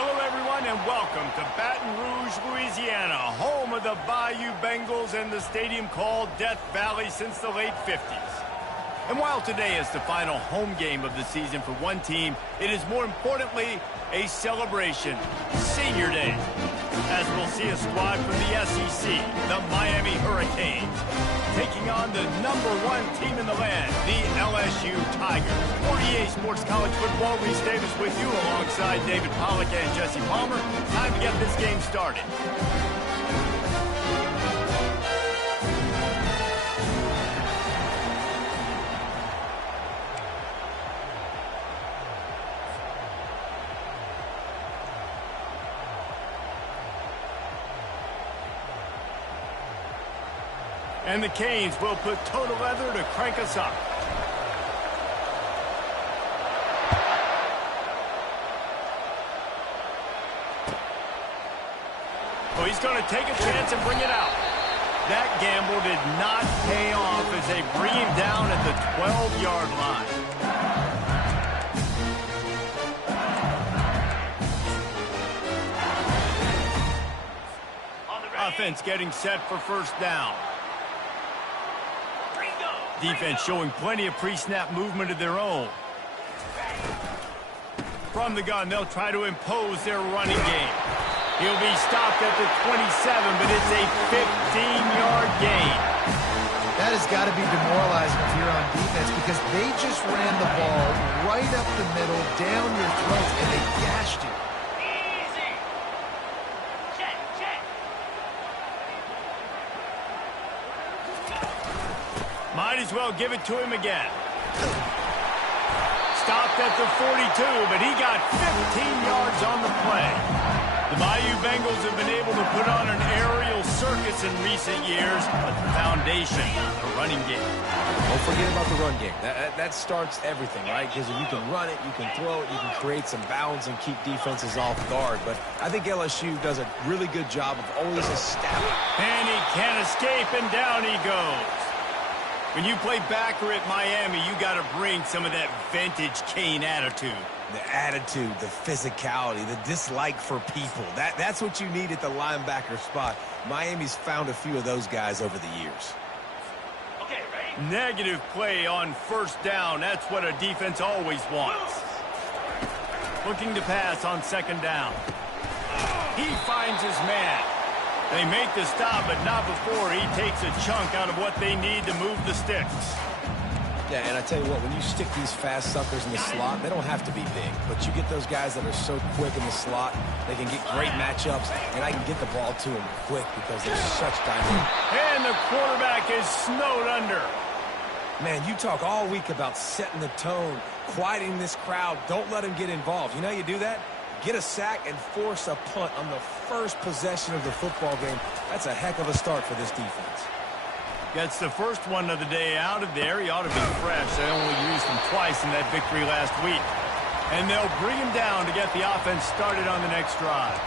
Hello, everyone, and welcome to Baton Rouge, Louisiana, home of the Bayou Bengals and the stadium called Death Valley since the late 50s. And while today is the final home game of the season for one team, it is more importantly a celebration, Senior Day, as we'll see a squad from the SEC, the Miami Hurricanes, taking on the #1 team in the land, the LSU Tigers. For EA Sports College Football, Reese Davis with you alongside David Pollack and Jesse Palmer. Time to get this game started. And the Canes will put total leather to crank us up. Oh, he's going to take a chance and bring it out. That gamble did not pay off as they bring him down at the 12-yard line. Offense getting set for first down. Defense showing plenty of pre-snap movement of their own. From the gun, they'll try to impose their running game. He'll be stopped at the 27, but it's a 15-yard gain. That has got to be demoralizing if you're on defense because they just ran the ball right up the middle, down your throat, and they gashed you. Might as well give it to him again. Stopped at the 42, but he got 15 yards on the play. The Bayou Bengals have been able to put on an aerial circus in recent years, but the foundation, the running game. Don't forget about the run game. That starts everything, right? Because if you can run it, you can throw it, you can create some bounds and keep defenses off guard. But I think LSU does a really good job of always establishing. And he can't escape, and down he goes. When you play backer at Miami, you got to bring some of that vintage Cane attitude. The attitude, the physicality, the dislike for people. That's what you need at the linebacker spot. Miami's found a few of those guys over the years. Okay, ready? Negative play on first down. That's what a defense always wants. Looking to pass on second down. He finds his man. They make the stop, but not before he takes a chunk out of what they need to move the sticks. Yeah, and I tell you what, when you stick these fast suckers in the slot, they don't have to be big. But you get those guys that are so quick in the slot, they can get great matchups, and I can get the ball to them quick because they're such dynamic. And the quarterback is snowed under. Man, you talk all week about setting the tone, quieting this crowd. Don't let them get involved. You know how you do that? Get a sack and force a punt on the first possession of the football game. That's a heck of a start for this defense. Gets the first one of the day out of there. He ought to be fresh. They only used him twice in that victory last week. And they'll bring him down to get the offense started on the next drive.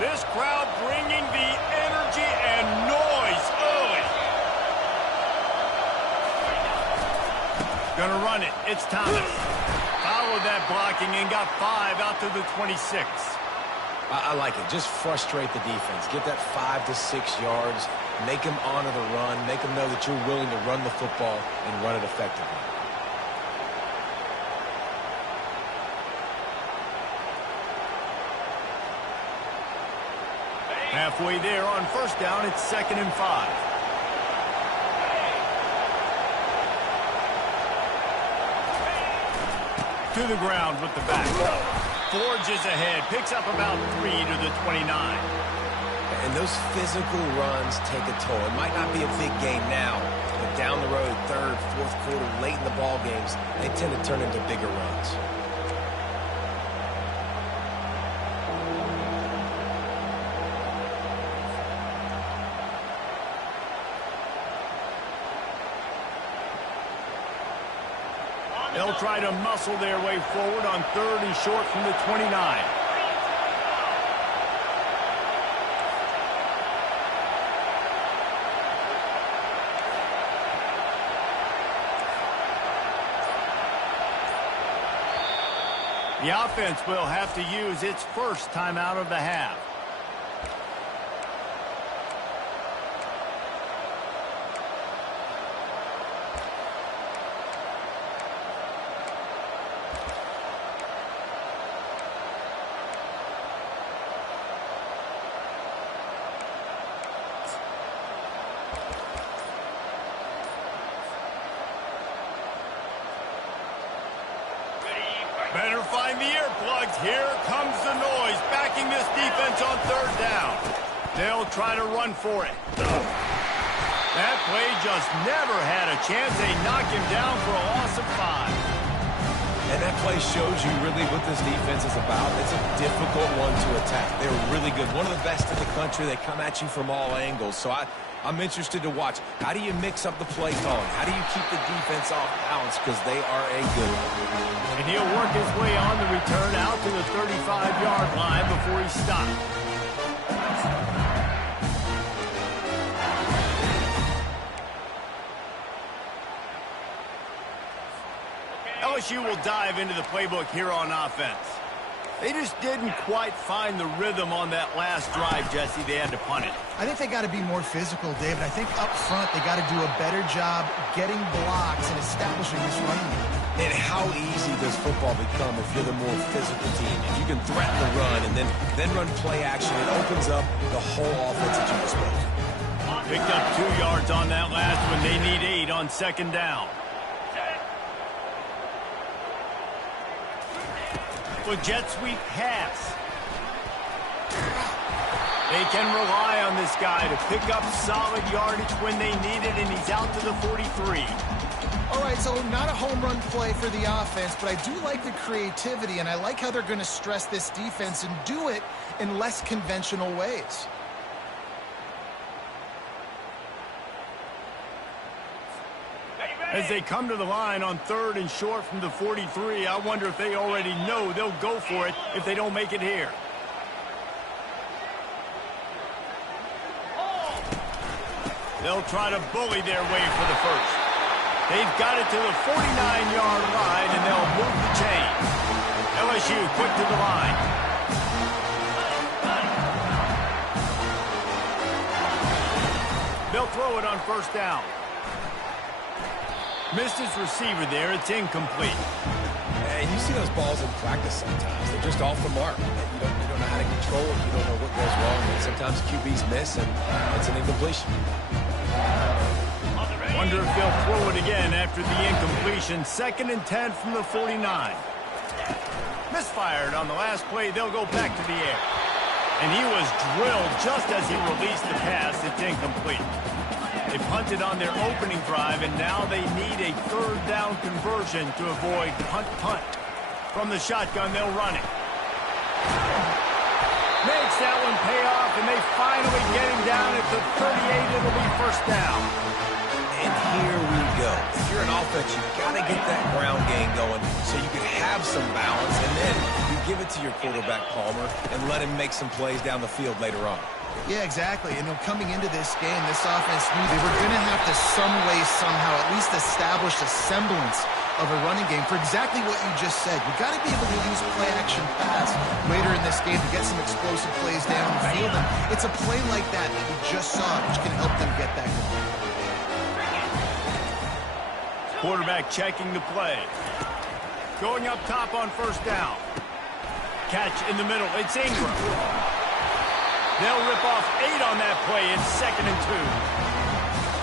This crowd bringing the energy and noise early. Gonna run it. It's Thomas. Followed that blocking and got 5 out to the 26. I like it. Just frustrate the defense. Get that 5 to 6 yards. Make them honor the run. Make them know that you're willing to run the football and run it effectively. Halfway there on first down, it's 2nd and 5. To the ground with the back. Forges ahead, picks up about 3 to the 29. And those physical runs take a toll. It might not be a big game now, but down the road, 3rd, 4th quarter, late in the ball games, they tend to turn into bigger runs. They'll try to muscle their way forward on 3rd and short from the 29. The offense will have to use its first timeout of the half. Better find the earplugs. Here comes the noise, backing this defense on 3rd down. They'll try to run for it. That play just never had a chance. They knock him down for a loss of 5. And that play shows you really what this defense is about. It's a difficult one to attack. They're really good. One of the best in the country. They come at you from all angles. So I'm interested to watch. How do you mix up the play calling? How do you keep the defense off balance? Because they are a good one. And he'll work his way on the return out to the 35-yard line before he stopped. LSU will dive into the playbook here on offense. They just didn't quite find the rhythm on that last drive, Jesse. They had to punt it. I think they got to be more physical, David. I think up front they got to do a better job getting blocks and establishing this running game. And how easy does football become if you're the more physical team? If you can threaten the run and then run play action, it opens up the whole offense at your disposal. Picked up 2 yards on that last one. They need 8 on 2nd down. With jet sweep pass. They can rely on this guy to pick up solid yardage when they need it, and he's out to the 43. All right, so not a home run play for the offense, but I do like the creativity, and I like how they're going to stress this defense and do it in less conventional ways. As they come to the line on 3rd and short from the 43, I wonder if they already know they'll go for it if they don't make it here. They'll try to bully their way for the first. They've got it to the 49-yard line, and they'll move the chains. LSU quick to the line. They'll throw it on 1st down. Missed his receiver there. It's incomplete. And you see those balls in practice sometimes. They're just off the mark. You don't know how to control it. You don't know what goes wrong. And sometimes QBs miss, and it's an incompletion. Wonder if they'll throw it again after the incompletion. 2nd and 10 from the 49. Misfired on the last play. They'll go back to the air. And he was drilled just as he released the pass. It's incomplete. They punted on their opening drive, and now they need a 3rd down conversion to avoid punt. From the shotgun, they'll run it. Makes that one pay off, and they finally get him down at the 38. It'll be 1st down. And here we go. If you're an offense, you've got to get that ground game going so you can have some balance, and then you give it to your quarterback, Palmer, and let him make some plays down the field later on. Yeah, exactly. And coming into this game, this offense knew they were going to have to some way, somehow, at least establish a semblance of a running game for exactly what you just said. You got to be able to use play-action pass later in this game to get some explosive plays down the field. And it's a play like that we just saw, which can help them get that going. Quarterback checking the play. Going up top on 1st down. Catch in the middle. It's Ingram. They'll rip off 8 on that play. It's 2nd and 2.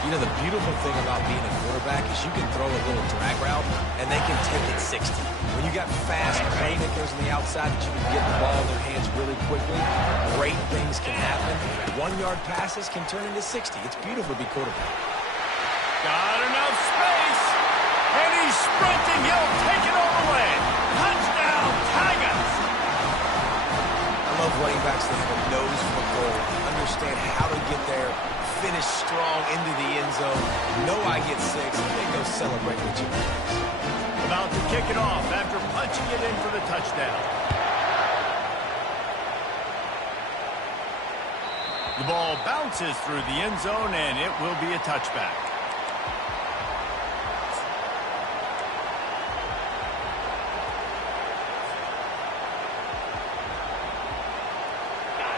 You know, the beautiful thing about being a quarterback is you can throw a little drag route, and they can take it 60. When you got fast playmakers on the outside that you can get the ball in their hands really quickly, great things can happen. 1-yard passes can turn into 60. It's beautiful to be quarterback. Got enough space, and he's sprinting. He'll take it all the way. Touchdown, Tigers! I love running backs that have a nose for goal, understand how to get there, finish strong into the end zone, know I get 6, and then go celebrate with you. About to kick it off after punching it in for the touchdown. The ball bounces through the end zone, and it will be a touchback.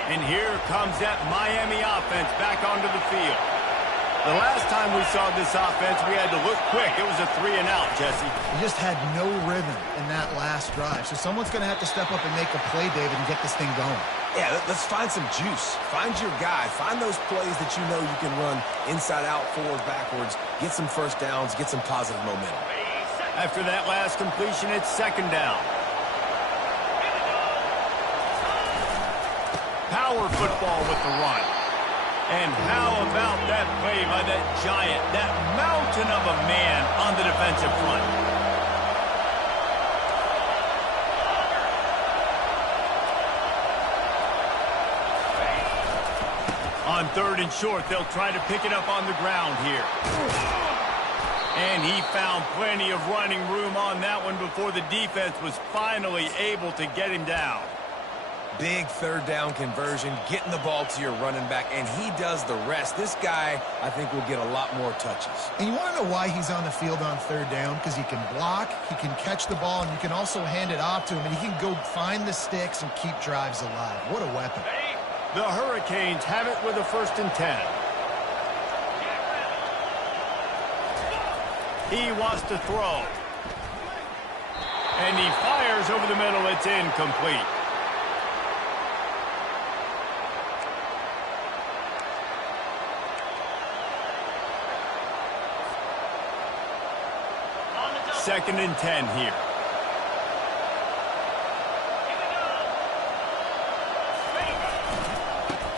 And here comes that Miami offense back onto the field. The last time we saw this offense, we had to look quick. It was a 3-and-out, Jesse. You just had no rhythm in that last drive. So someone's going to have to step up and make a play, David, and get this thing going. Yeah, let's find some juice. Find your guy. Find those plays that you know you can run inside out, forward, backwards. Get some first downs. Get some positive momentum. After that last completion, it's second down. Power football with the run. And how about that play by that giant, that mountain of a man on the defensive front? On third and short, they'll try to pick it up on the ground here. And he found plenty of running room on that one before the defense was finally able to get him down. Big third down conversion, getting the ball to your running back, and he does the rest. This guy, I think, will get a lot more touches. And you want to know why he's on the field on third down? Because he can block, he can catch the ball, and you can also hand it off to him, and he can go find the sticks and keep drives alive. What a weapon. The Hurricanes have it with a 1st and 10. He wants to throw. And he fires over the middle. It's incomplete. Second and 10 here.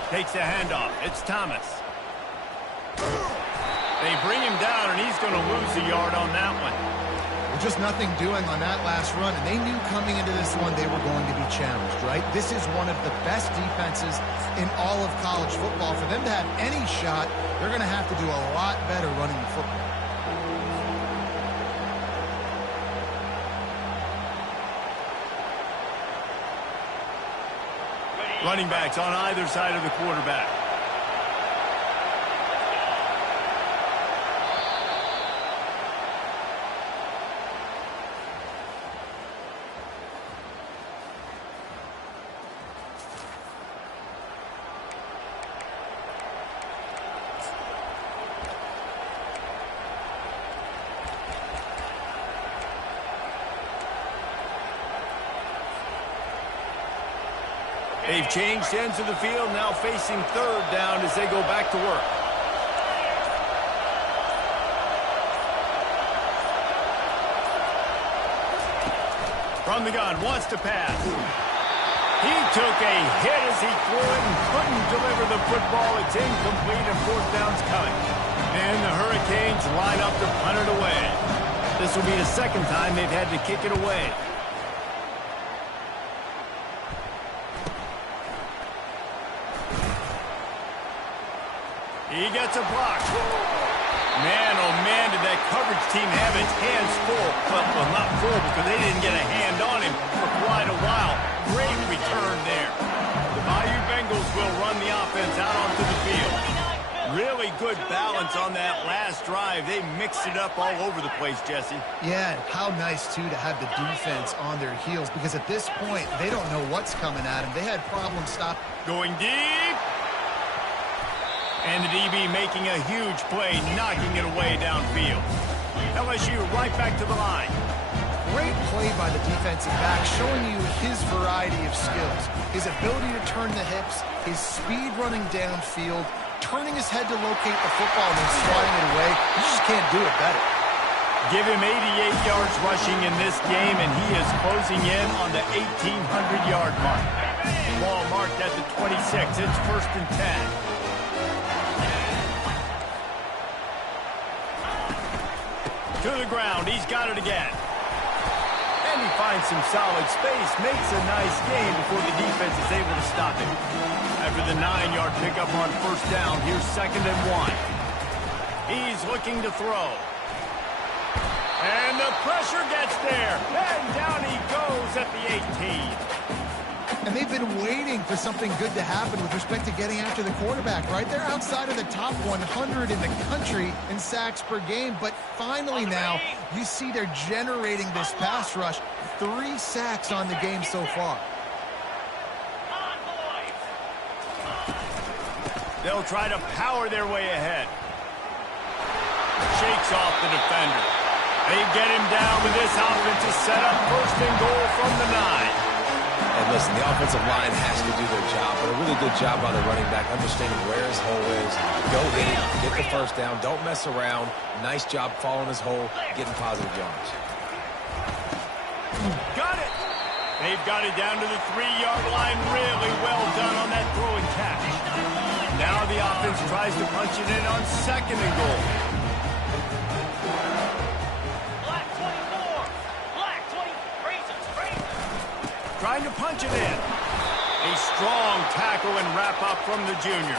Takes the handoff. It's Thomas. They bring him down, and he's going to lose a yard on that one. Well, just nothing doing on that last run, and they knew coming into this one they were going to be challenged, right? This is one of the best defenses in all of college football. For them to have any shot, they're going to have to do a lot better running the football. Running backs on either side of the quarterback. They've changed ends of the field, now facing third down as they go back to work. From the gun, wants to pass. He took a hit as he threw it and couldn't deliver the football. It's incomplete and 4th down's coming. And the Hurricanes line up to punt it away. This will be the second time they've had to kick it away. He gets a block. Man, oh man, did that coverage team have its hands full. Well, not full because they didn't get a hand on him for quite a while. Great return there. The Bayou Bengals will run the offense out onto the field. Really good balance on that last drive. They mixed it up all over the place, Jesse. Yeah, how nice, too, to have the defense on their heels because at this point, they don't know what's coming at them. They had problems stopping. Going deep. And the DB making a huge play, knocking it away downfield. LSU right back to the line. Great play by the defensive back, showing you his variety of skills. His ability to turn the hips, his speed running downfield, turning his head to locate the football and then swatting it away. You just can't do it better. Give him 88 yards rushing in this game, and he is closing in on the 1,800-yard mark. Ball marked at the 26. It's 1st and 10. To the ground. He's got it again. And he finds some solid space. Makes a nice gain before the defense is able to stop him. After the 9-yard pickup on 1st down, here's 2nd and 1. He's looking to throw. And the pressure gets there. And down he goes at the 18. And they've been waiting for something good to happen with respect to getting after the quarterback, right? They're outside of the top 100 in the country in sacks per game, but finally now you see they're generating this pass rush. 3 sacks on the game so far. They'll try to power their way ahead. Shakes off the defender. They get him down with this offensive setup. First and goal from the 9. And listen, the offensive line has to do their job, but a really good job by the running back, understanding where his hole is. Go hit it, get the first down, don't mess around. Nice job following his hole, getting positive yards. Got it! They've got it down to the 3-yard line. Really well done on that throw and catch. Now the offense tries to punch it in on second and goal. Trying to punch it in. A strong tackle and wrap up from the junior.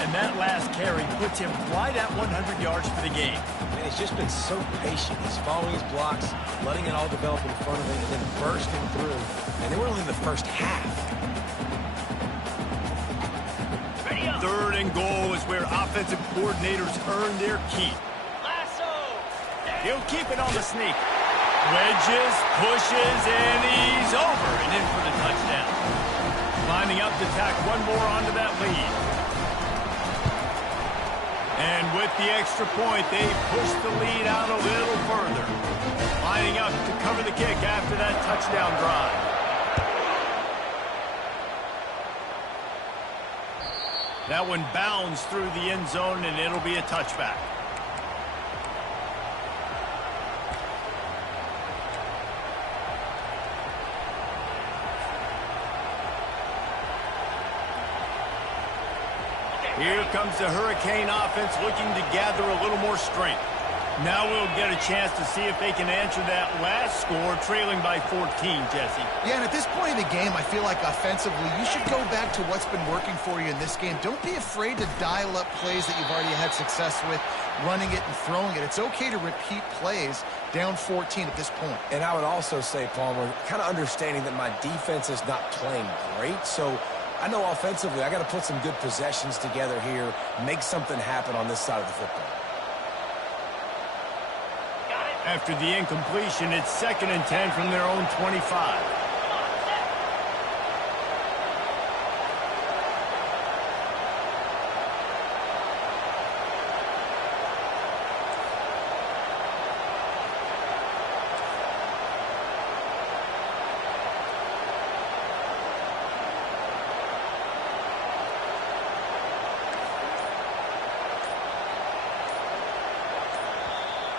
And that last carry puts him right at 100 yards for the game. Man, he's just been so patient. He's following his blocks, letting it all develop in front of him, and then bursting through. And they were only in the first half. Third and goal is where offensive coordinators earn their keep. He'll keep it on the sneak. Wedges, pushes, and he's over and in for the touchdown. Lining up to tack one more onto that lead. And with the extra point, they push the lead out a little further. Lining up to cover the kick after that touchdown drive. That one bounds through the end zone, and it'll be a touchback. Here comes the Hurricane offense looking to gather a little more strength. Now we'll get a chance to see if they can answer that last score, trailing by 14, Jesse. Yeah, and at this point in the game, I feel like offensively, you should go back to what's been working for you in this game. Don't be afraid to dial up plays that you've already had success with, running it and throwing it. It's okay to repeat plays down 14 at this point. And I would also say, Palmer, kind of understanding that my defense is not playing great, so I know offensively I got to put some good possessions together here, make something happen on this side of the football. After the incompletion, it's 2nd and 10 from their own 25.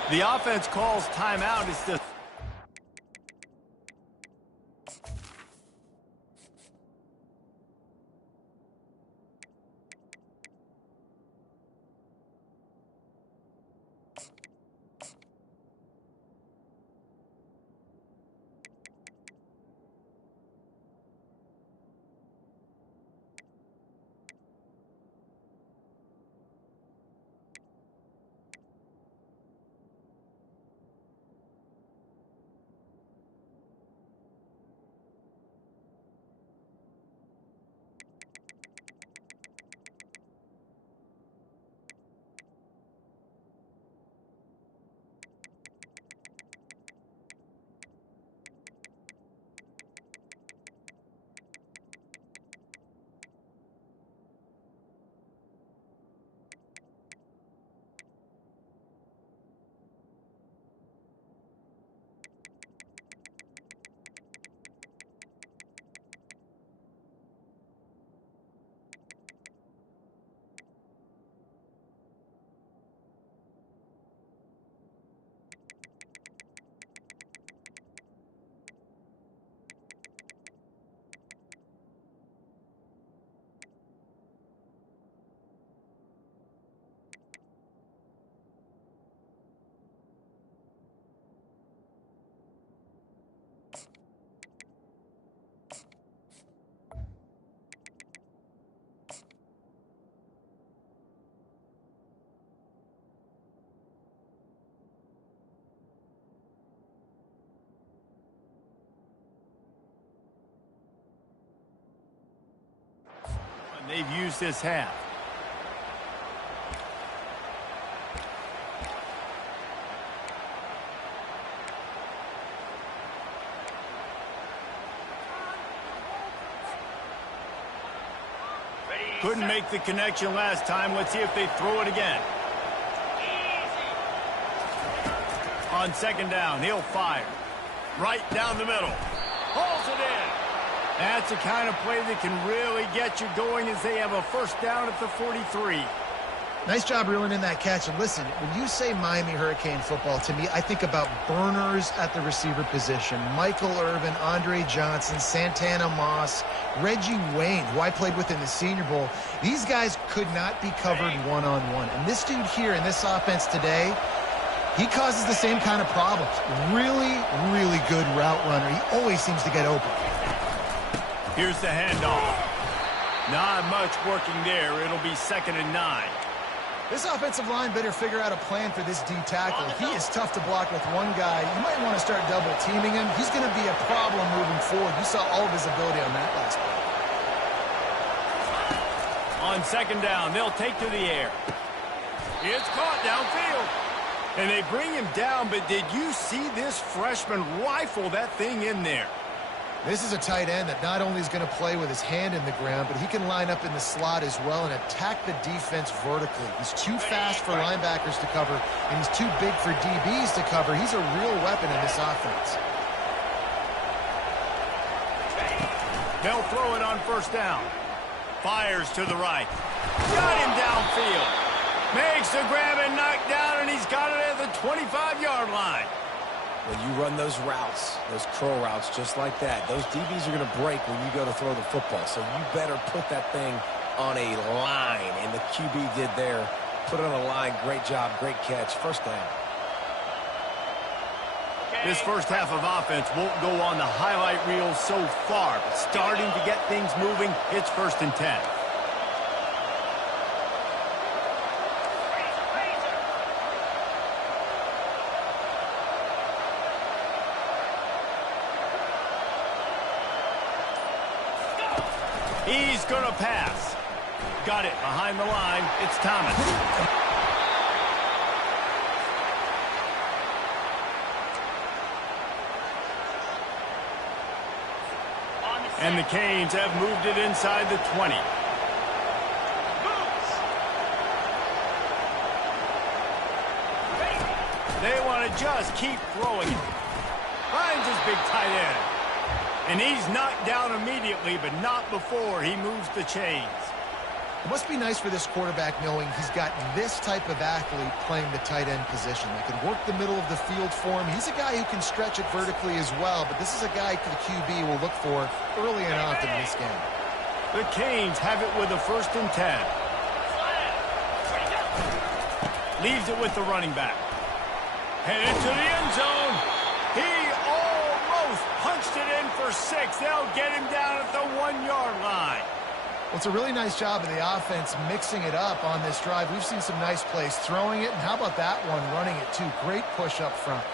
The offense calls timeout. It's the they've used this half. Couldn't make the connection last time. Let's see if they throw it again. On second down, he'll fire. Right down the middle. Hauls it in. That's the kind of play that can really get you going as they have a first down at the 43. Nice job reeling in that catch. And listen, when you say Miami Hurricane football, to me, I think about burners at the receiver position. Michael Irvin, Andre Johnson, Santana Moss, Reggie Wayne, who I played with in the Senior Bowl. These guys could not be covered one-on-one. And this dude here in this offense today, he causes the same kind of problems. Really, really good route runner. He always seems to get open. Here's the handoff. Not much working there. It'll be 2nd and 9. This offensive line better figure out a plan for this D tackle. He is tough to block with one guy. You might want to start double teaming him. He's going to be a problem moving forward. You saw all of his ability on that last play. On second down, they'll take to the air. It's caught downfield. And they bring him down, but did you see this freshman rifle that thing in there? This is a tight end that not only is going to play with his hand in the ground, but he can line up in the slot as well and attack the defense vertically. He's too fast for linebackers to cover, and he's too big for DBs to cover. He's a real weapon in this offense. They'll throw it on first down. Fires to the right. Got him downfield. Makes the grab and knock down, and he's got it at the 25-yard line. When you run those routes, those curl routes just like that, those DBs are going to break when you go to throw the football. So you better put that thing on a line, and the QB did there. Put it on a line. Great job, great catch. First down. This first half of offense won't go on the highlight reel so far, but starting to get things moving, it's 1st and 10. He's going to pass. Got it behind the line. It's Thomas. And the Canes have moved it inside the 20. They want to just keep throwing it. Finds his big tight end. And he's knocked down immediately, but not before he moves the chains. It must be nice for this quarterback knowing he's got this type of athlete playing the tight end position. They can work the middle of the field for him. He's a guy who can stretch it vertically as well, but this is a guy the QB will look for early and often in this game. The Canes have it with a 1st and 10. Leaves it with the running back. Headed to the end zone. He almost punched it in for 6. They'll get him down at the 1-yard line. Well, it's a really nice job of the offense mixing it up on this drive. We've seen some nice plays throwing it, and how about that one running it too? Great push up front.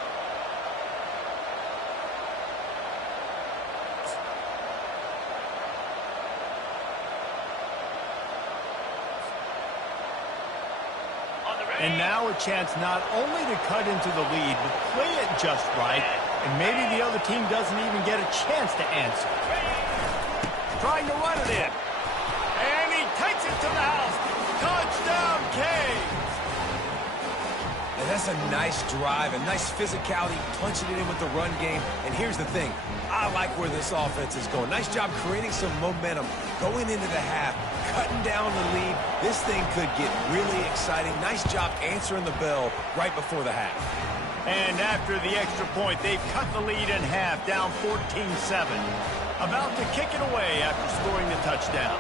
And now a chance not only to cut into the lead, but play it just right, and maybe the other team doesn't even get a chance to answer. Trying to run it in. And he takes it to the house. Touchdown, Canes. And that's a nice drive, a nice physicality, punching it in with the run game. And here's the thing. I like where this offense is going. Nice job creating some momentum, going into the half, cutting down the lead. This thing could get really exciting. Nice job answering the bell right before the half. And after the extra point, they've cut the lead in half, down 14-7. About to kick it away after scoring the touchdown.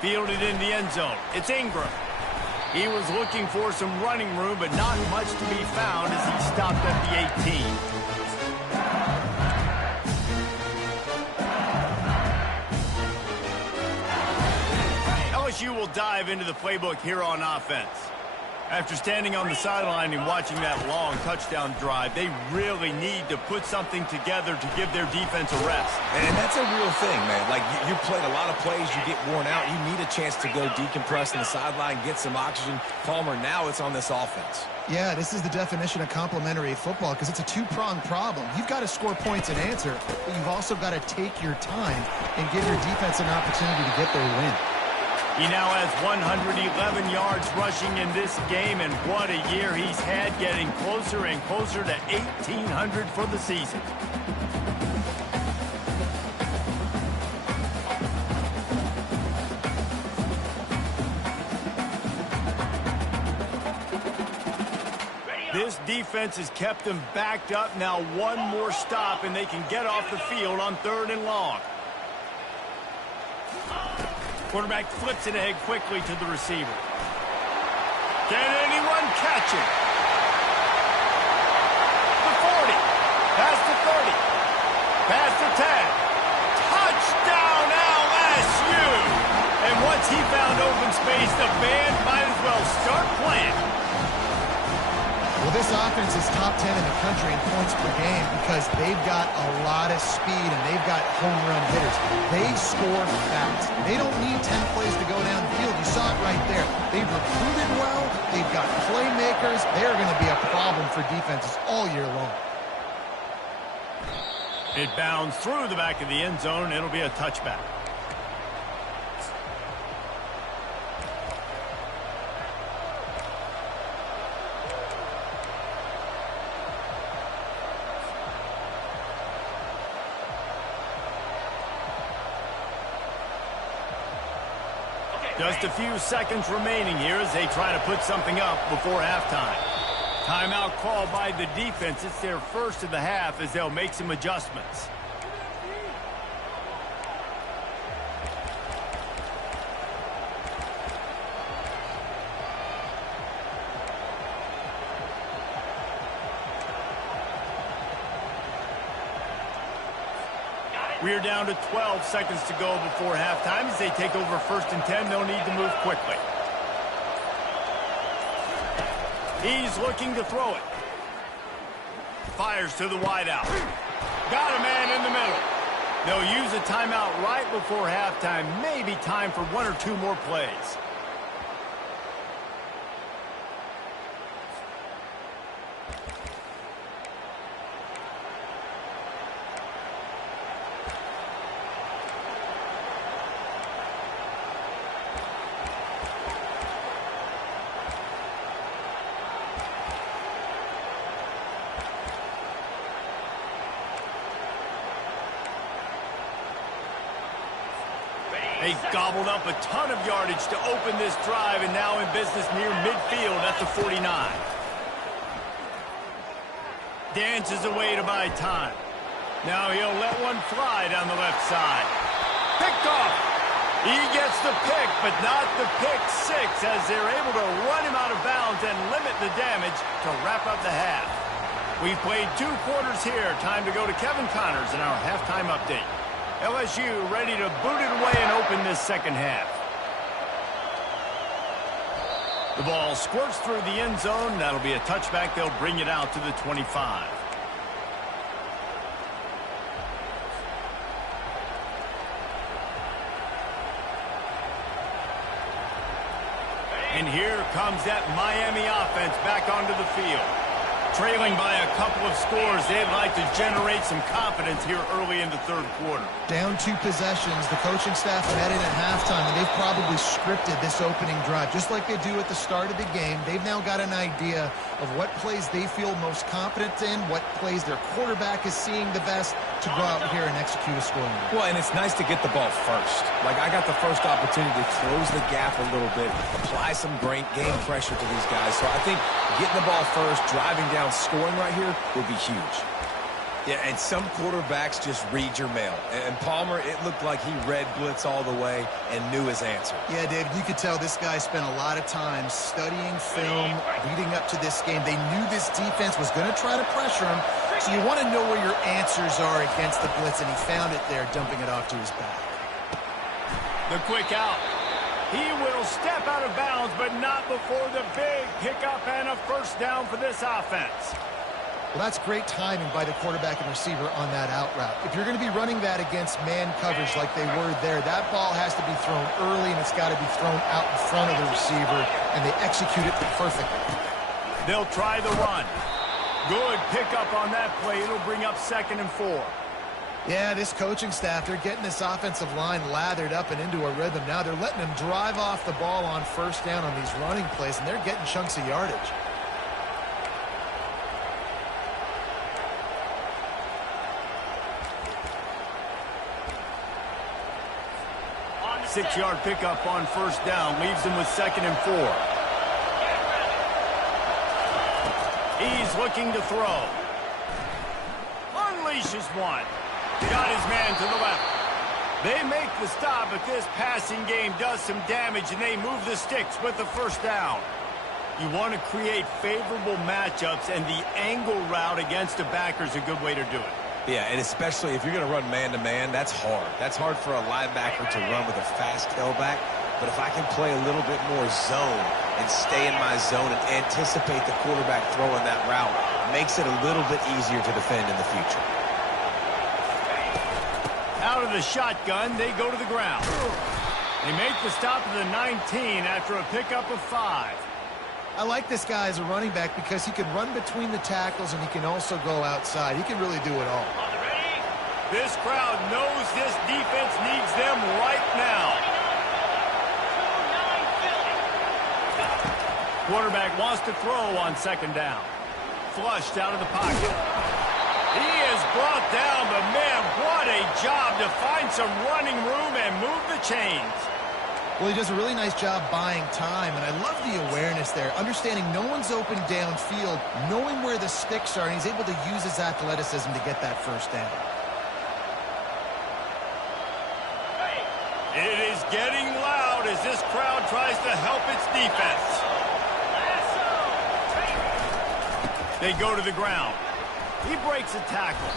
Fielded in the end zone. It's Ingram. He was looking for some running room, but not much to be found as he stopped at the 18. LSU will dive into the playbook here on offense. After standing on the sideline and watching that long touchdown drive, they really need to put something together to give their defense a rest. And that's a real thing, man. Like, you played a lot of plays, you get worn out, you need a chance to go decompress on the sideline, get some oxygen. Palmer, now it's on this offense. Yeah, this is the definition of complementary football because it's a two-pronged problem. You've got to score points and answer, but you've also got to take your time and give your defense an opportunity to get their win. He now has 111 yards rushing in this game, and what a year he's had, getting closer and closer to 1,800 for the season. This defense has kept them backed up. Now one more stop, and they can get off the field on 3rd and long. Quarterback flips it ahead quickly to the receiver. Can anyone catch it? The 40. Past the 30. Past the 10. Touchdown LSU! And once he found open space, the band might as well start playing. Well, this offense is top 10 in the country in points per game because they've got a lot of speed and they've got home run hitters. They score fast. They don't need 10 plays to go down the field. You saw it right there. They've recruited well. They've got playmakers. They're going to be a problem for defenses all year long. It bounds through the back of the end zone. It'll be a touchback. Just a few seconds remaining here as they try to put something up before halftime. Timeout called by the defense. It's their first of the half as they'll make some adjustments. We're down to 12 seconds to go before halftime. As they take over 1st and 10, they'll need to move quickly. He's looking to throw it. Fires to the wideout. Got a man in the middle. They'll use a timeout right before halftime. Maybe time for 1 or 2 more plays. They gobbled up a ton of yardage to open this drive, and now in business near midfield at the 49. Dances away to buy time. Now he'll let one fly down the left side. Picked off. He gets the pick, but not the pick six, as they're able to run him out of bounds and limit the damage to wrap up the half. We've played 2 quarters here. Time to go to Kevin Connors in our halftime update. LSU ready to boot it away and open this second half. The ball squirts through the end zone. That'll be a touchback. They'll bring it out to the 25. And here comes that Miami offense back onto the field. Trailing by a couple of scores, they'd like to generate some confidence here early in the 3rd quarter. Down 2 possessions, the coaching staff met in at halftime, and they've probably scripted this opening drive. Just like they do at the start of the game, they've now got an idea of what plays they feel most confident in, what plays their quarterback is seeing the best to go out here and execute a scoring. Well, and it's nice to get the ball first. Like, I got the first opportunity to close the gap a little bit, apply some great game pressure to these guys. So I think getting the ball first, driving down, scoring right here would be huge. Yeah, and some quarterbacks just read your mail. And Palmer, it looked like he read blitz all the way and knew his answer. Yeah, David, you could tell this guy spent a lot of time studying film leading up to this game. They knew this defense was going to try to pressure him, so you want to know where your answers are against the blitz, and he found it there, dumping it off to his back. The quick out. He will step out of bounds, but not before the big pickup and a first down for this offense. Well, that's great timing by the quarterback and receiver on that out route. If you're going to be running that against man coverage like they were there, that ball has to be thrown early, and it's got to be thrown out in front of the receiver, and they execute it perfectly. They'll try the run. Good pickup on that play. It'll bring up 2nd and 4. Yeah, this coaching staff, they're getting this offensive line lathered up and into a rhythm now. They're letting them drive off the ball on first down on these running plays, and they're getting chunks of yardage. 6-yard pickup on first down. Leaves them with 2nd and 4. He's looking to throw. Unleashes one. Got his man to the left. They make the stop, but this passing game does some damage, and they move the sticks with the first down. You want to create favorable matchups, and the angle route against a backer is a good way to do it. Yeah, and especially if you're going to run man-to-man, that's hard. That's hard for a linebacker to run with a fast tailback. But if I can play a little bit more zone and stay in my zone and anticipate the quarterback throwing that route, makes it a little bit easier to defend in the future. Out of the shotgun, they go to the ground. They make the stop at the 19 after a pickup of 5. I like this guy as a running back because he can run between the tackles and he can also go outside. He can really do it all. This crowd knows this defense needs them right now. Quarterback wants to throw on 2nd down. Flushed out of the pocket. He is brought down, but man, what a job to find some running room and move the chains. Well, he does a really nice job buying time, and I love the awareness there, understanding no one's open downfield, knowing where the sticks are, and he's able to use his athleticism to get that first down. It is getting loud as this crowd tries to help its defense. They go to the ground. He breaks a tackle.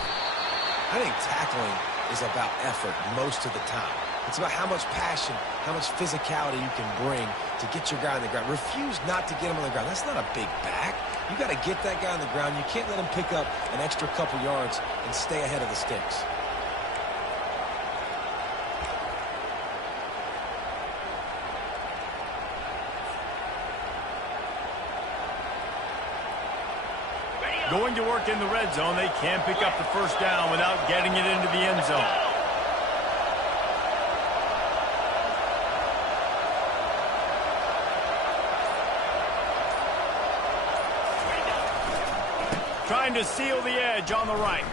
I think tackling is about effort most of the time. It's about how much passion, how much physicality you can bring to get your guy on the ground. Refuse not to get him on the ground. That's not a big back. You got to get that guy on the ground. You can't let him pick up an extra couple yards and stay ahead of the sticks. Going to work in the red zone, they can't pick up the first down without getting it into the end zone. Trying to seal the edge on the right.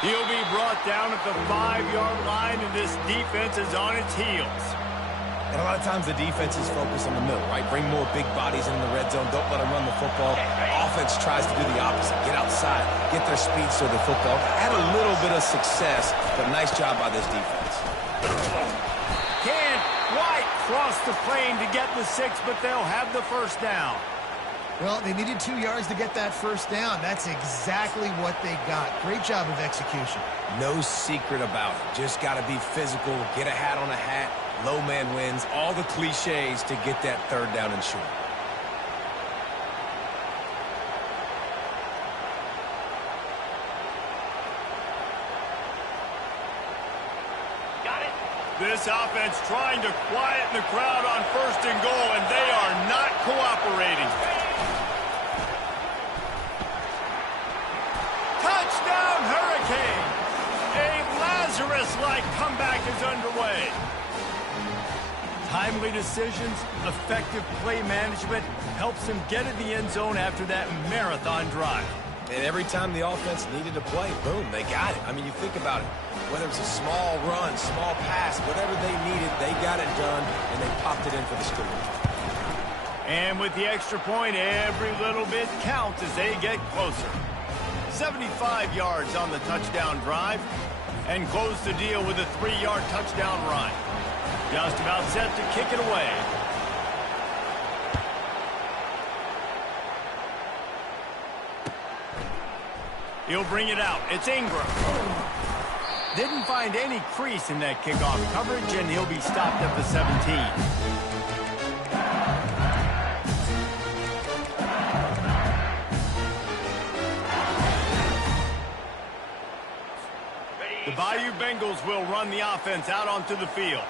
He'll be brought down at the 5-yard line, and this defense is on its heels. And a lot of times the defense is focused on the middle, right? Bring more big bodies in the red zone. Don't let them run the football. Offense tries to do the opposite. Get outside. Get their speed to the football. Had a little bit of success, but nice job by this defense. Can't quite cross the plane to get the 6, but they'll have the first down. Well, they needed 2 yards to get that first down. That's exactly what they got. Great job of execution. No secret about it. Just got to be physical, get a hat on a hat, low man wins, all the cliches to get that 3rd down and short. This offense trying to quieten the crowd on 1st and goal, and they are not cooperating. Touchdown, Hurricane! A Lazarus-like comeback is underway. Timely decisions, effective play management helps them get in the end zone after that marathon drive. And every time the offense needed to play, boom, they got it. I mean, you think about it. Whether it's a small run, small pass, whatever they needed, they got it done, and they popped it in for the score. And with the extra point, every little bit counts as they get closer. 75 yards on the touchdown drive, and close the deal with a 3-yard touchdown run. Just about set to kick it away. He'll bring it out. It's Ingram. Didn't find any crease in that kickoff coverage, and he'll be stopped at the 17. The Bayou Bengals will run the offense out onto the field.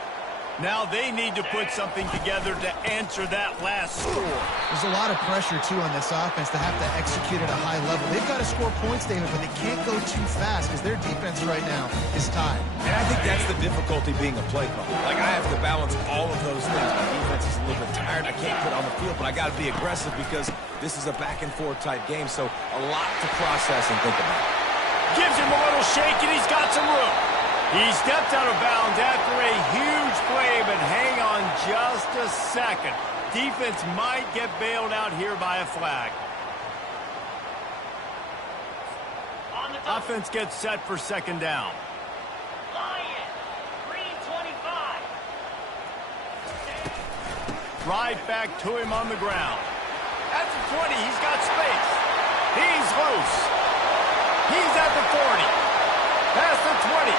Now they need to put something together to answer that last score. There's a lot of pressure, too, on this offense to have to execute at a high level. They've got to score points, David, but they can't go too fast because their defense right now is tied. And I think that's the difficulty being a play caller. Like, I have to balance all of those things. My defense is a little bit tired. I can't put on the field, but I got to be aggressive because this is a back-and-forth type game, so a lot to process and think about. Gives him a little shake, and he's got some room. He stepped out of bounds after a huge play, but hang on just a second. Defense might get bailed out here by a flag. Offense gets set for second down. Right back to him on the ground. At the 20, he's got space. He's loose. He's at the 40. Past the 20.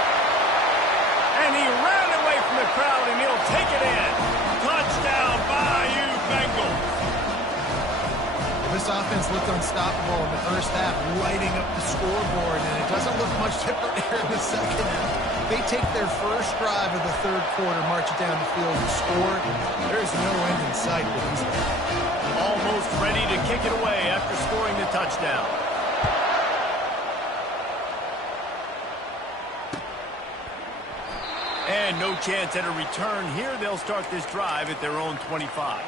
And he ran away from the crowd, and he'll take it in. Touchdown, Bayou Bengals. This offense looked unstoppable in the first half, lighting up the scoreboard, and it doesn't look much different here in the second half. They take their first drive of the third quarter, march it down the field, and score. There's no end in sight for these guys. Almost ready to kick it away after scoring the touchdown. And no chance at a return here. They'll start this drive at their own 25.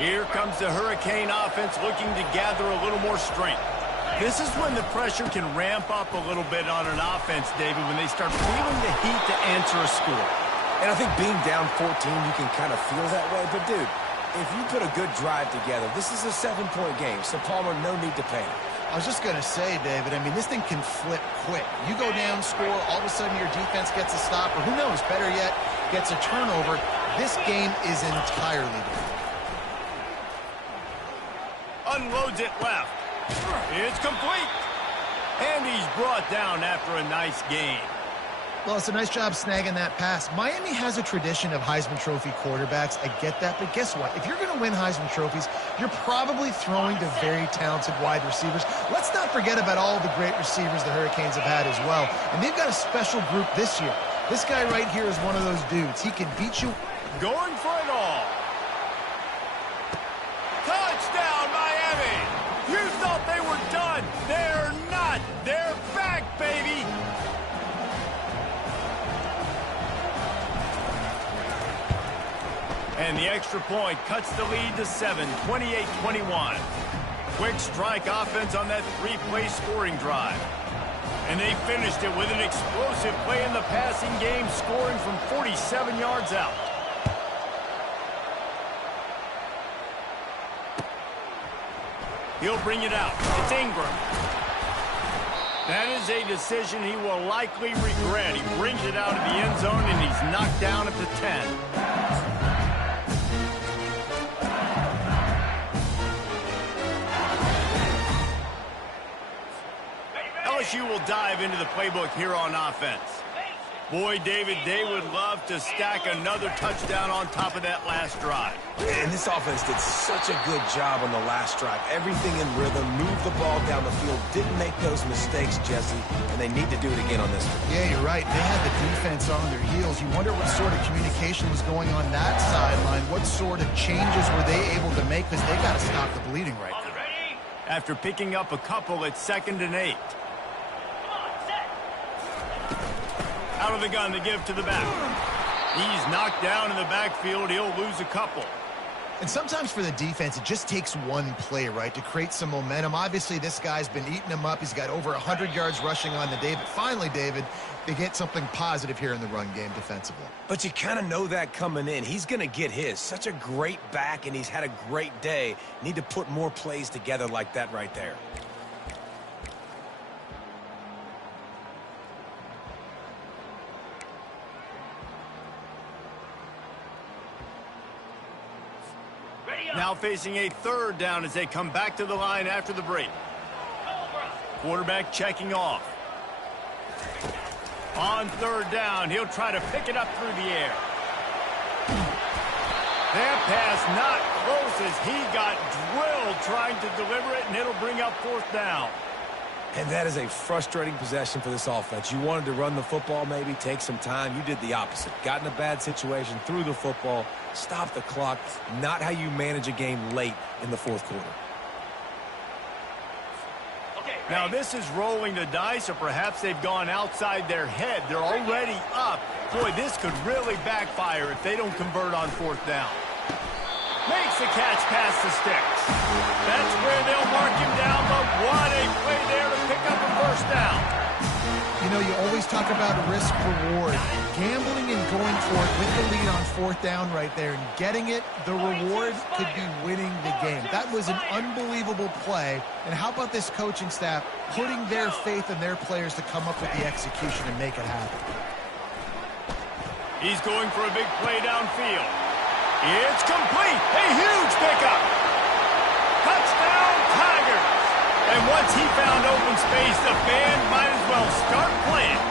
Here comes the Hurricane offense looking to gather a little more strength. This is when the pressure can ramp up a little bit on an offense, David, when they start feeling the heat to answer a score. And I think being down 14, you can kind of feel that way. But, dude, if you put a good drive together, this is a 7-point game. So, Palmer, no need to panic. I was just going to say, David, I mean, this thing can flip quick. You go down, score, all of a sudden your defense gets a stop, or who knows, better yet, gets a turnover. This game is entirely different. Unloads it left. It's complete. And he's brought down after a nice gain. Well, it's a nice job snagging that pass. Miami has a tradition of Heisman Trophy quarterbacks. I get that, but guess what? If you're going to win Heisman Trophies, you're probably throwing to very talented wide receivers. Let's not forget about all the great receivers the Hurricanes have had as well. And they've got a special group this year. This guy right here is one of those dudes. He can beat you. Going for it all. Touchdown, Miami! You thought they were done. They're not. They're back, baby. And the extra point cuts the lead to 7, 28-21. Quick strike offense on that three-play scoring drive. And they finished it with an explosive play in the passing game, scoring from 47 yards out. He'll bring it out. It's Ingram. That is a decision he will likely regret. He brings it out of the end zone, and he's knocked down at the 10. LSU will dive into the playbook here on offense. Boy, David, they would love to stack another touchdown on top of that last drive. And this offense did such a good job on the last drive. Everything in rhythm, moved the ball down the field, didn't make those mistakes, Jesse, and they need to do it again on this one. Yeah, you're right. They had the defense on their heels. You wonder what sort of communication was going on that sideline. What sort of changes were they able to make, because they got to stop the bleeding right now. After picking up a couple at 2nd and 8. Out of the gun to give to the back. He's knocked down in the backfield. He'll lose a couple. And sometimes for the defense, it just takes one play, right, to create some momentum. Obviously, this guy's been eating him up. He's got over 100 yards rushing on the day. But finally, David, they get something positive here in the run game defensively. But you kind of know that coming in. He's going to get his. Such a great back, and he's had a great day. Need to put more plays together like that right there. Now facing a third down as they come back to the line after the break. Quarterback checking off. On third down, he'll try to pick it up through the air. That pass not close as he got drilled trying to deliver it, and it'll bring up fourth down. And that is a frustrating possession for this offense. You wanted to run the football, maybe take some time. You did the opposite. Got in a bad situation, threw the football, stopped the clock. Not how you manage a game late in the fourth quarter. Now this is rolling the dice, or perhaps they've gone outside their head. They're already up. Boy, this could really backfire if they don't convert on fourth down. Makes the catch past the sticks. That's where they'll mark him down, but what a play there to pick up a first down. You know, you always talk about risk-reward. Gambling and going for it with the lead on fourth down right there and getting it, the reward could be winning the game. That was an unbelievable play. And how about this coaching staff putting their faith in their players to come up with the execution and make it happen? He's going for a big play downfield. It's complete. A huge pickup. Touchdown, Tigers. And once he found open space, the band might as well start playing.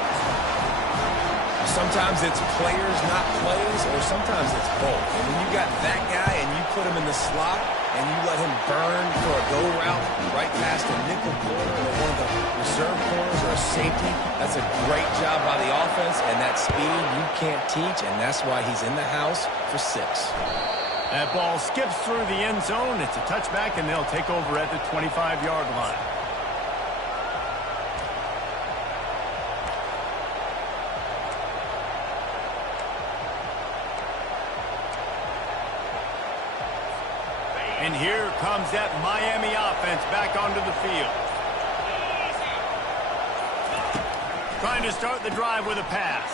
Sometimes it's players, not plays, or sometimes it's both. And when you got that guy and you put him in the slot and you let him burn for a go route right past a nickel corner or one of the reserve corners or a safety, that's a great job by the offense, and that speed you can't teach, and that's why he's in the house for 6. That ball skips through the end zone. It's a touchback, and they'll take over at the 25-yard line. And here comes that Miami offense back onto the field. Trying to start the drive with a pass.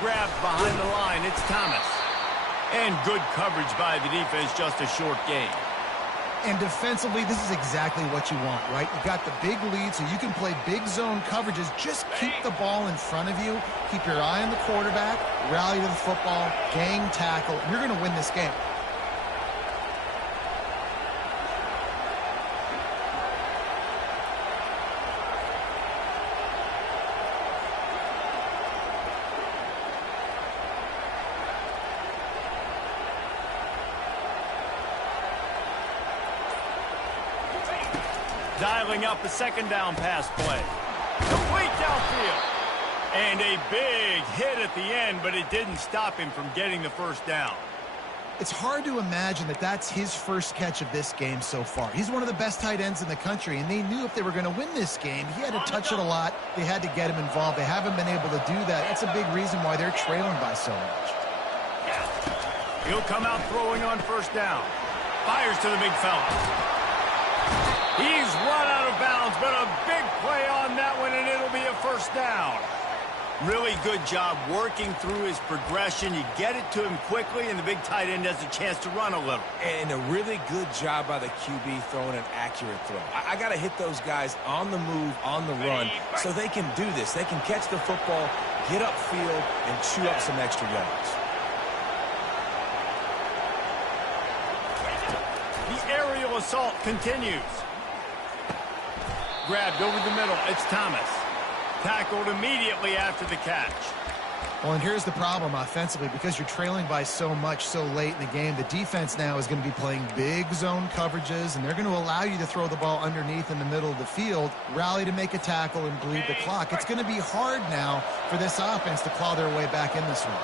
Grabbed behind the line. It's Thomas. And good coverage by the defense, just a short gain. And defensively, this is exactly what you want, right? You got the big lead, so you can play big zone coverages. Just keep the ball in front of you. Keep your eye on the quarterback. Rally to the football. Gang tackle. You're going to win this game. Dialing up the second down pass play. Complete downfield. And a big hit at the end, but it didn't stop him from getting the first down. It's hard to imagine that that's his first catch of this game so far. He's one of the best tight ends in the country, and they knew if they were going to win this game, he had to touch it a lot. They had to get him involved. They haven't been able to do that. That's a big reason why they're trailing by so much. He'll come out throwing on first down. Fires to the big fella. He's run out of bounds, but a big play on that one, and it'll be a first down. Really good job working through his progression. You get it to him quickly, and the big tight end has a chance to run a little. And a really good job by the QB throwing an accurate throw. I got to hit those guys on the move, on the run, so they can do this. They can catch the football, get upfield, and chew up some extra yards. The aerial assault continues. Grabbed over the middle. It's Thomas. Tackled immediately after the catch. Well, and here's the problem offensively. Because you're trailing by so much so late in the game, the defense now is going to be playing big zone coverages, and they're going to allow you to throw the ball underneath in the middle of the field, rally to make a tackle, and bleed the clock. It's going to be hard now for this offense to claw their way back in this one.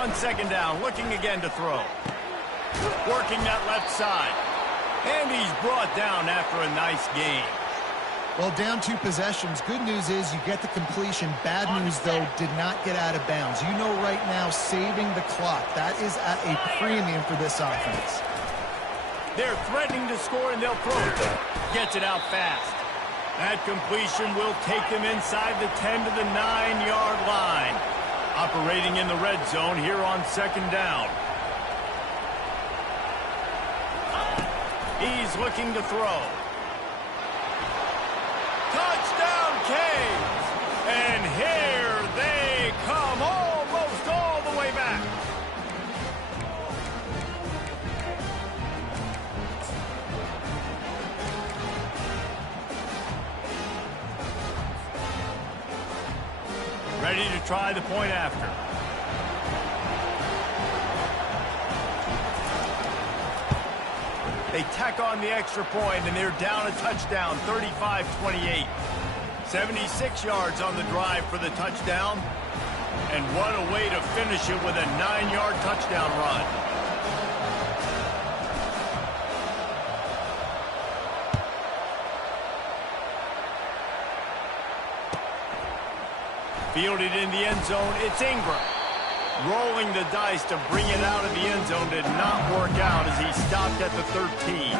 On second down, looking again to throw. Working that left side. And he's brought down after a nice gain. Well, down 2 possessions. Good news is you get the completion. Bad news, though, did not get out of bounds. You know right now, saving the clock, that is at a premium for this offense. They're threatening to score, and they'll throw it. Gets it out fast. That completion will take them inside the 10 to the 9-yard line. Operating in the red zone here on 2nd down. He's looking to throw. Touchdown, Canes! And here they come, almost all the way back. Ready to try the point after. They tack on the extra point, and they're down a touchdown, 35-28. 76 yards on the drive for the touchdown. And what a way to finish it with a 9-yard touchdown run. Fielded in the end zone, it's Ingram. Rolling the dice to bring it out of the end zone did not work out as he stopped at the 13.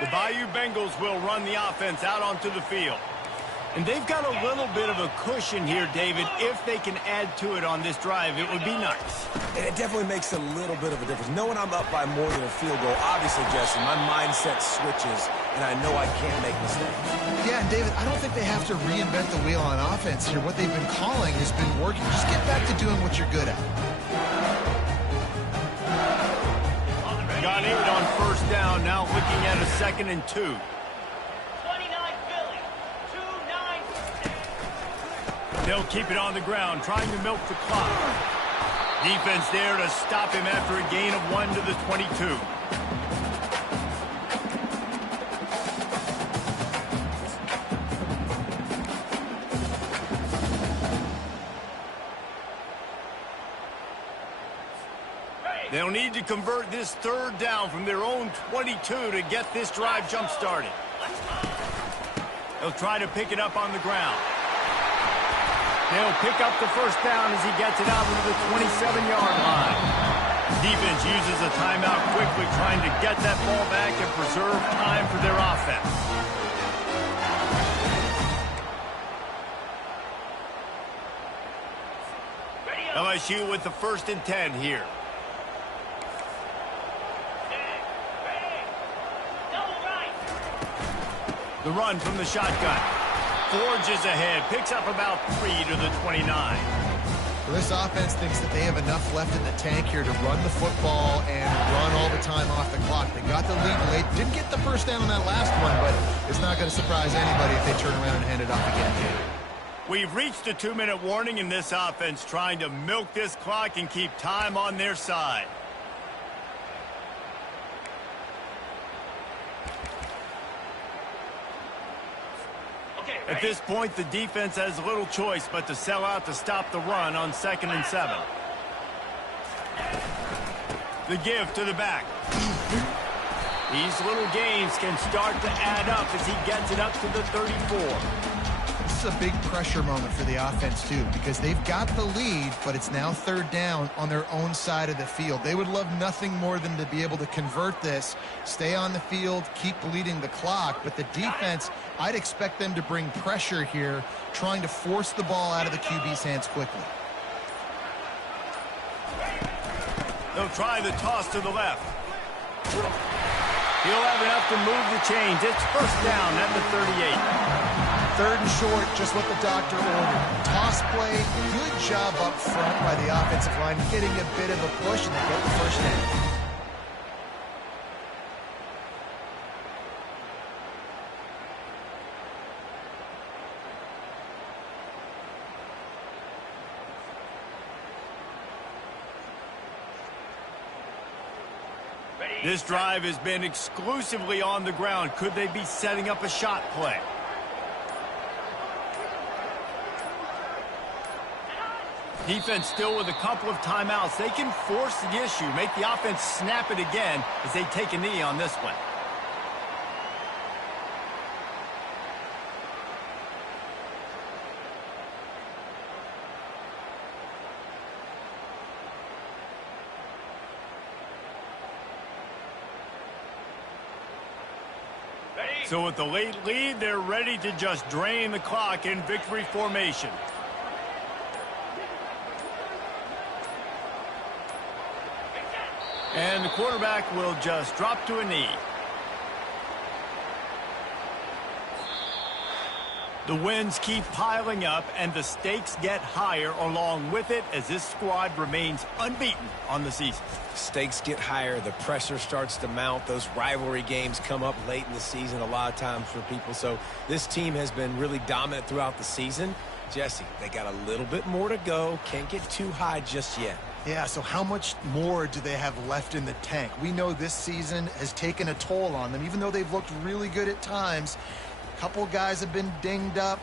The Bayou Bengals will run the offense out onto the field. And they've got a little bit of a cushion here, David. If they can add to it on this drive, it would be nice. It definitely makes a little bit of a difference. Knowing I'm up by more than a field goal, obviously, Jesse, my mindset switches, and I know I can't make mistakes. Yeah, and David, I don't think they have to reinvent the wheel on offense here. What they've been calling has been working. Just get back to doing what you're good at. Got 8 on 1st down, now looking at a 2nd and 2. They'll keep it on the ground, trying to milk the clock. Defense there to stop him after a gain of 1 to the 22. They'll need to convert this 3rd down from their own 22 to get this drive jump-started. They'll try to pick it up on the ground. They'll pick up the 1st down as he gets it out into the 27-yard line. Defense uses a timeout quickly, trying to get that ball back and preserve time for their offense. LSU with the 1st and 10 here. The run from the shotgun. Forges ahead, picks up about 3 to the 29. Well, this offense thinks that they have enough left in the tank here to run the football and run all the time off the clock. They got the lead late. Didn't get the 1st down on that last one, but it's not going to surprise anybody if they turn around and hand it off again. We've reached a 2-minute warning in this offense, trying to milk this clock and keep time on their side. At this point, the defense has little choice but to sell out to stop the run on 2nd and 7. The give to the back. These little gains can start to add up as he gets it up to the 34. This is a big pressure moment for the offense, too, because they've got the lead, but it's now 3rd down on their own side of the field. They would love nothing more than to be able to convert this, stay on the field, keep bleeding the clock, but the defense, I'd expect them to bring pressure here, trying to force the ball out of the QB's hands quickly. They'll try the toss to the left. He'll have enough to move the chains. It's 1st down at the 38. 3rd and short, just what the doctor ordered. Toss play, good job up front by the offensive line, getting a bit of a push, and they get the 1st down. This drive has been exclusively on the ground. Could they be setting up a shot play? Defense still with a couple of timeouts. They can force the issue, make the offense snap it again as they take a knee on this one. So with the late lead, they're ready to just drain the clock in victory formation. And the quarterback will just drop to a knee. The wins keep piling up, and the stakes get higher along with it as this squad remains unbeaten on the season. Stakes get higher. The pressure starts to mount. Those rivalry games come up late in the season a lot of times for people. So this team has been really dominant throughout the season. Jesse, they got a little bit more to go. Can't get too high just yet. Yeah, so how much more do they have left in the tank? We know this season has taken a toll on them, even though they've looked really good at times. A couple guys have been dinged up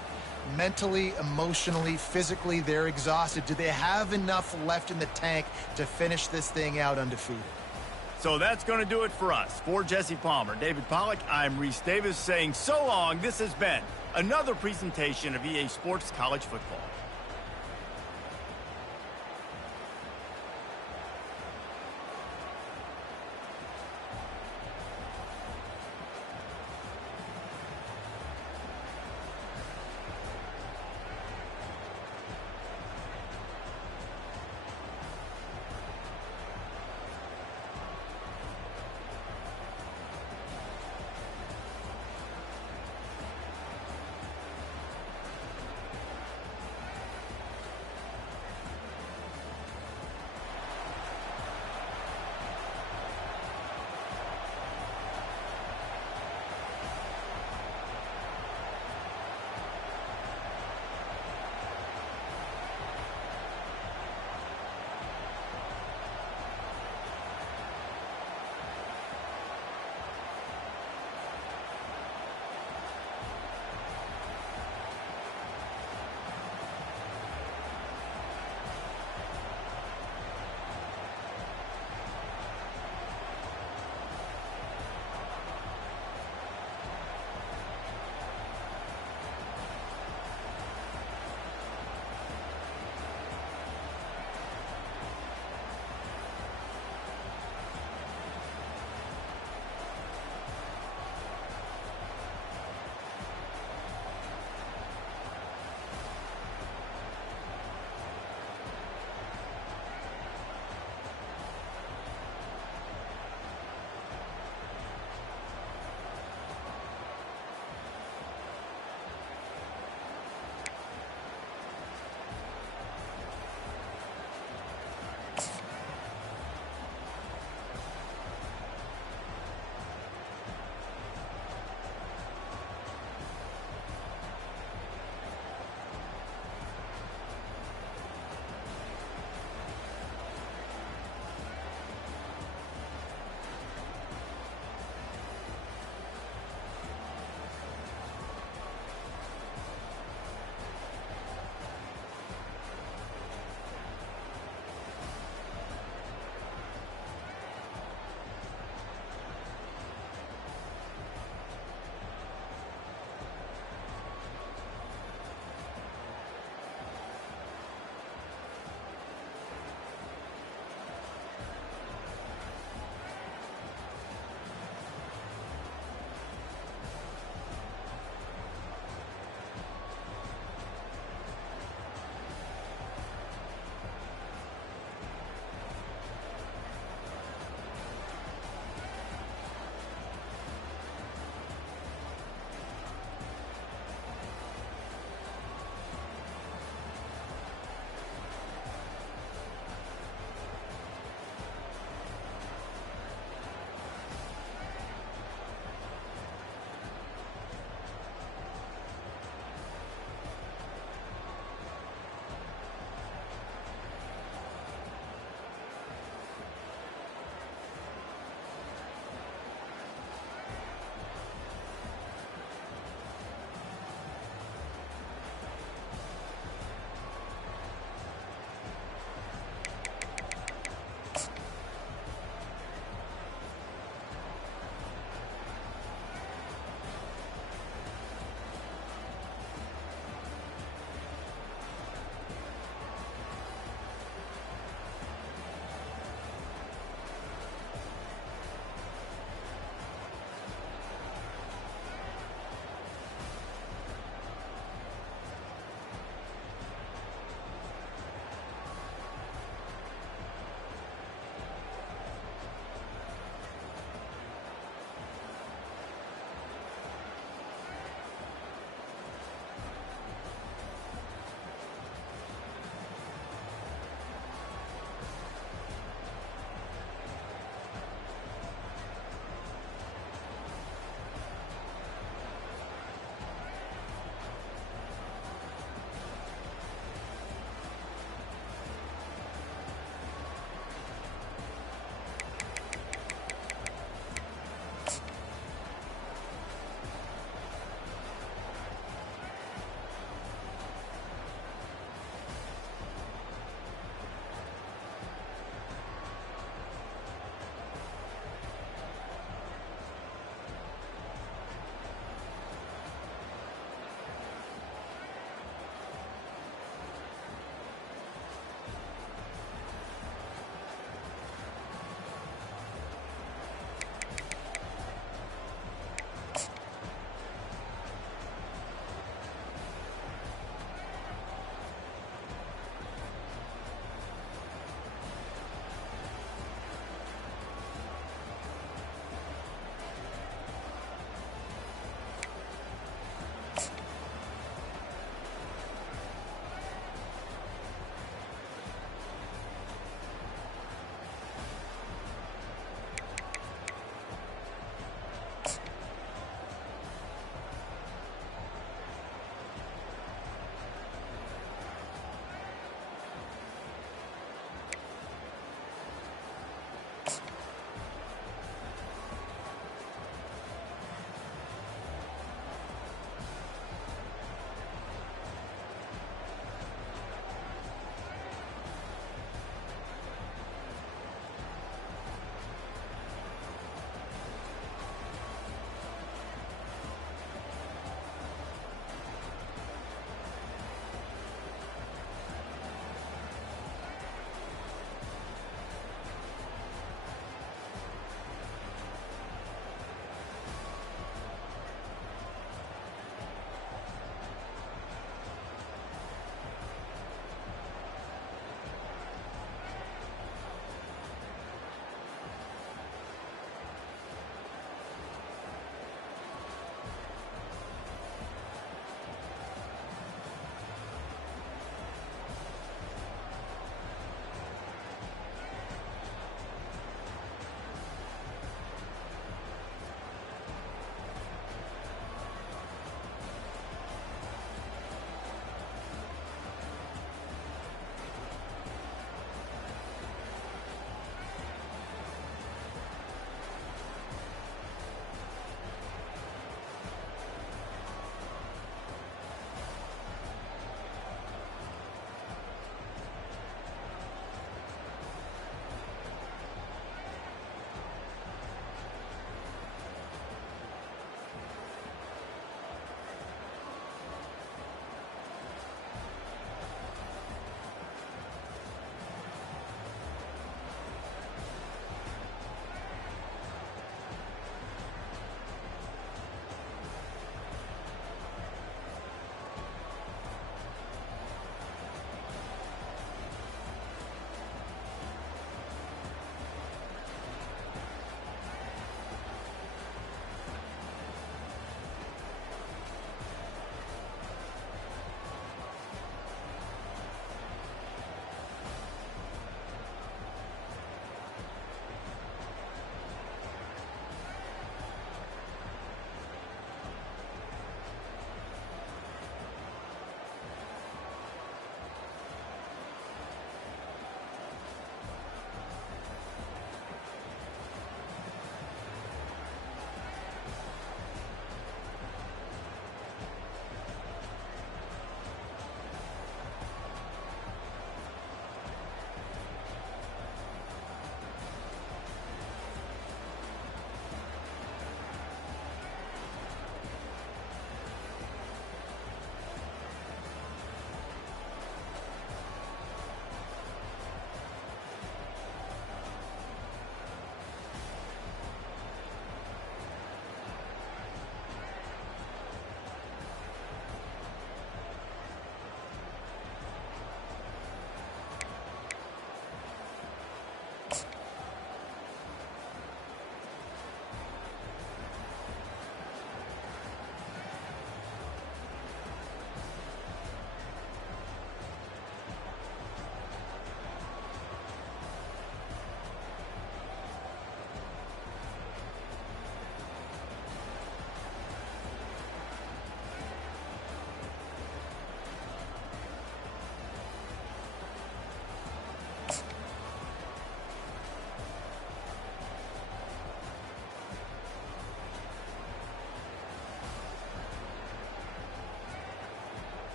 mentally, emotionally, physically. They're exhausted. Do they have enough left in the tank to finish this thing out undefeated? So that's going to do it for us. For Jesse Palmer, David Pollack, I'm Reese Davis saying so long. This has been another presentation of EA Sports College Football.